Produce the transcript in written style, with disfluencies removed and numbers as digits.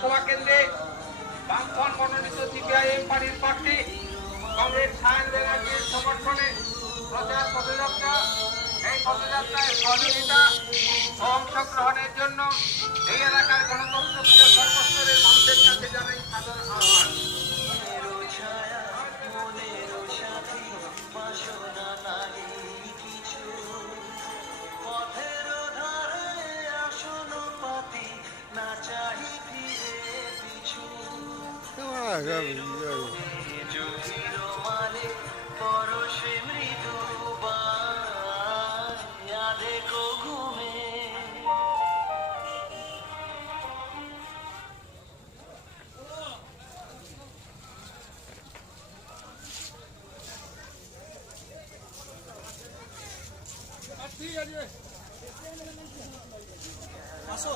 লোকসভা কেন্দ্রে বামফ্রন্ট মনোনীত সিপিআইএম পার্টির প্রার্থী কমরেড সায়ন ব্যানার্জির সমর্থনে প্রচার পদযাত্রা। এই পদযাত্রায় সহযোগিতা ও অংশগ্রহণের জন্য এই এলাকার গণতন্ত্রপ্রিয় সর্বস্তরের মানুষের কাছে জানাই সাধারণ আহ্বান। ঠিক আছে আসো।